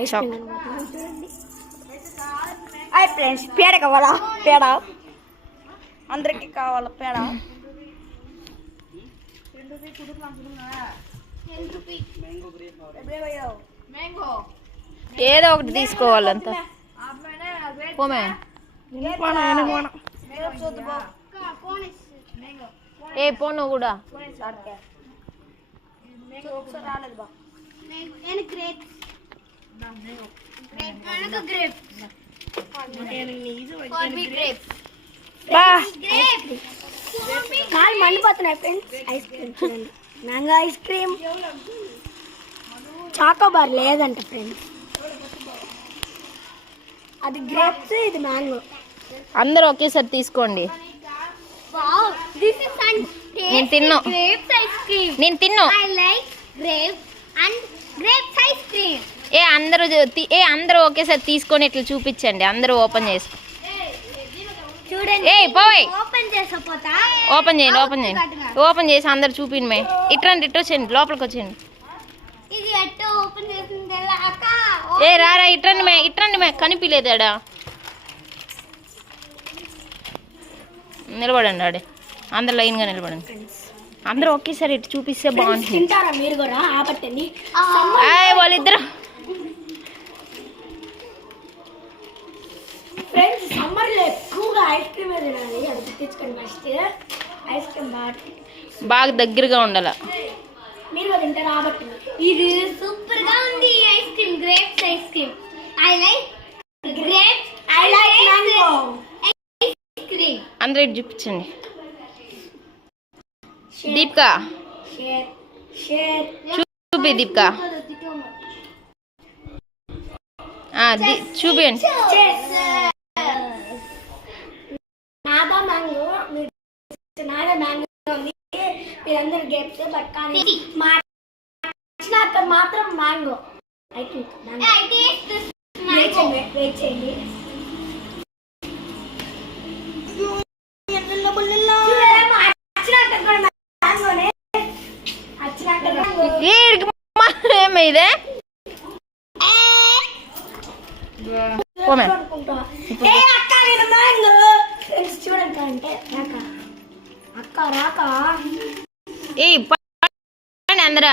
Ice cream hi friends, పేడ కావాలా? పేడ అందరికి కావాలా? పేడ ఏదో ఒకటి తీసుకోవాలంతా. ఏ పోను కూడా మండిపోతున్నాయి ఫ్రెండ్స్. ఐస్ క్రీమ్ చూడండి, మ్యాంగో ఐస్ క్రీమ్. చాకోబార్ లేదంట ఫ్రెండ్స్, అది గ్రేప్స్, ఇది మ్యాంగో. అందరూ ఒకేసారి తీసుకోండి. నేను తిన్నా, నేను తిన్నా. అందరూ ఒకేసారి తీసుకొని ఇట్లా చూపించండి. అందరూ ఓపెన్ చేసి ఓపెన్ చేయండి. ఓపెన్ చేసి అందరు చూపిండి. మే ఇట్రండి, వచ్చేయండి, లోపలికి వచ్చేయండి. రారా, ఇట్రండి మే కనిపించలేదాడా? నిలబడండి ఆడే, అందరు లైన్గా నిలబడండి. అందరూ ఒకేసారి ఇటు చూపిస్తే బాగుంటుంది. వాళ్ళిద్దరు ఫ్రెండ్స్, సమ్మర్లో ఎక్కువగా ఐస్ క్రీమ్ తినాలి. అది తెచ్చుకోండి. ఫస్ట్ ఐస్ క్రీమ్ బాగా దగ్గరగా ఉండాల. మీరు తింటారు కాబట్టి. ఇది సూపర్ గా ఉంది ice cream, grapes ice cream. I like grapes, I like mango ice cream. అందరూ ఇటు చూపించండి. దీపికా చూపి, దీపికా చూపించండి. మీరందరూ గ్రేప్స్, బట్ కానీ మాత్రం మ్యాంగో. ఐ థింక్ వెయిట్ చేయండి. ఏమైందే? చూడండి అంటే అక్క రాక అందరా